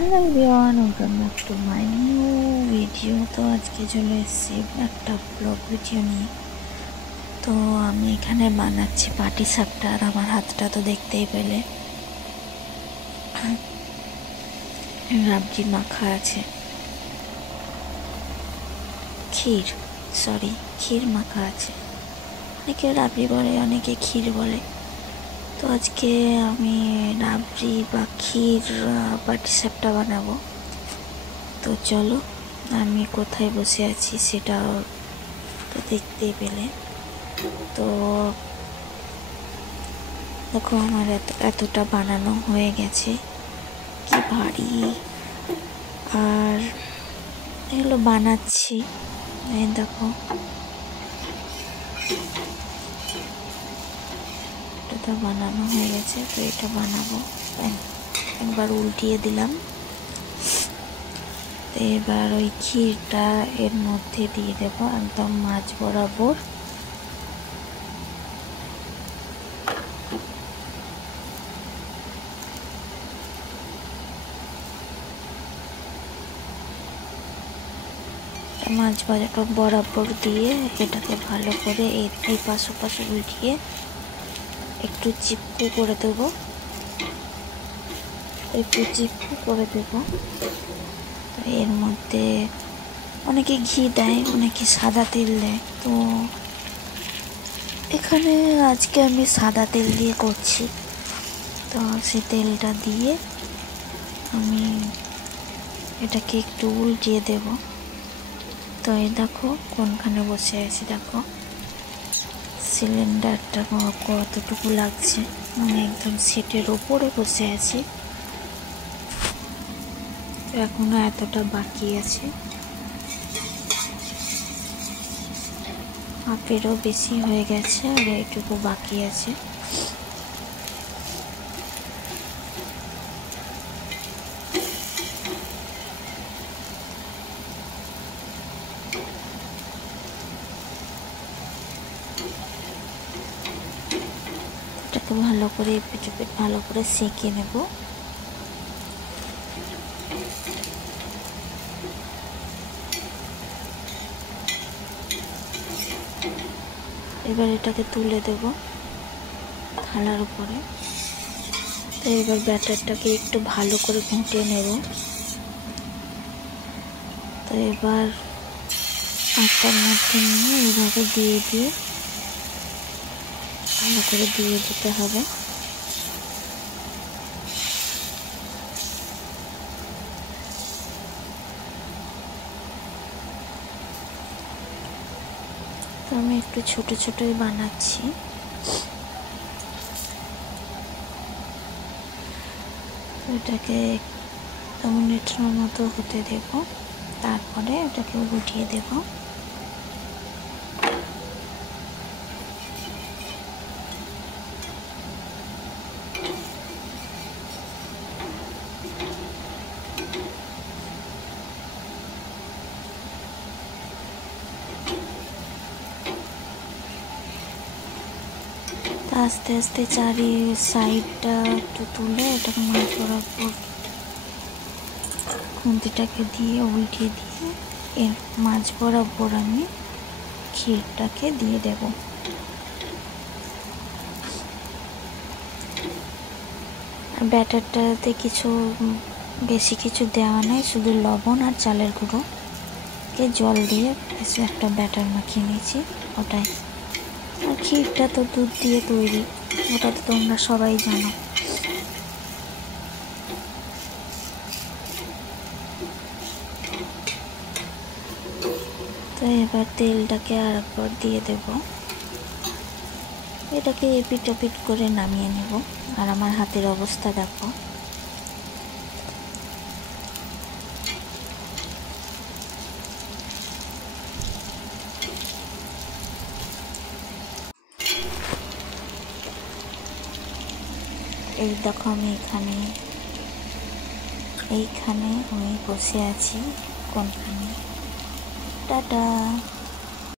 Hello everyone, welcome back to my new video. তো আজকে চলে এসেছি একটা ব্লগ ভিডিও নিয়ে। তো আমি এখানে বানাচ্ছি পাটিসাপটা, আর আমার হাতটা তো দেখতেই পেলে রাবড়ি মাখা আছে, ক্ষীর মাখা আছে। অনেকে রাবড়ি বলে, অনেকে ক্ষীর বলে। তো আজকে আমি রাবড়ি বা ক্ষীর পাটিসাপটা বানাবো। তো চলো, আমি কোথায় বসে আছি সেটা তো দেখতেই পেলে। তো দেখো, আমার এতটা বানানো হয়ে গেছে, কি ভারী। আর এগুলো বানাচ্ছি, এই দেখো এটা বানানো হয়ে গেছে। তো এটা বানাবো, একবার উল্টিয়ে দিলাম। তো এবার ওই ক্ষীরটা এর মধ্যে দিয়ে দেবো একদম মাঝ বরাবর। মাছ ভাজাটা বরাবর দিয়ে এটাকে ভালো করে এই পাশ ওপাশ উল্টিয়ে একটু চিপকু করে দেবো, তো এর মধ্যে অনেকে ঘি দেয়, অনেকে সাদা তেল দেয়। তো এখানে আজকে আমি সাদা তেল দিয়ে করছি। তো সেই তেলটা দিয়ে আমি এটাকে একটু উল্টিয়ে দেব। তো এই দেখো কোনখানে বসে আছি, দেখো সিলিন্ডারটা কতটুকু লাগছে, আমি একদম সেটের ওপরে বসে আছি। তো এখনো এতটা বাকি আছে, হাফেরও বেশি হয়ে গেছে, আর এইটুকু বাকি আছে। এটাকে ভালো করে এপিট ভালো করে সেঁকে নেব। এবার এটাকে তুলে দেব থালার উপরে। তো এবার ব্যাটারটাকে একটু ভালো করে ঘুঁটে নেব। তো এবার আটার মধ্যে নিয়ে এভাবে দিয়ে ভালো করে দিয়ে দিতে হবে। তো আমি একটু ছোট ছোটই বানাচ্ছি। এটাকে 1 মিনিটের মতো হতে দেব, তারপরে এটাকে উঠিয়ে দেব। আস্তে আস্তে চারি সাইডটা একটু তুলে এটাকে মাছ বরাবর খুন্তিটাকে দিয়ে উল্টিয়ে দিয়ে এর মাছ বরাবর আমি ক্ষীরটাকে দিয়ে দেব। আর ব্যাটারটাতে বেশি কিছু দেওয়া নেই, শুধু লবণ আর চালের গুঁড়োকে জল দিয়ে বেশি একটা ব্যাটার মাখিয়ে নিয়েছি, ওটাই। আর ক্ষীরটা তো দুধ দিয়ে তৈরি, ওটা তো তোমরা সবাই জানো। তো এবার তেলটাকে আরেকবার দিয়ে দেব, এটাকে এপিট ওপিট করে নামিয়ে নেব। আর আমার হাতের অবস্থা দেখো। এই দেখো আমি এইখানে আমি বসে আছি কোনখানে। টাটা।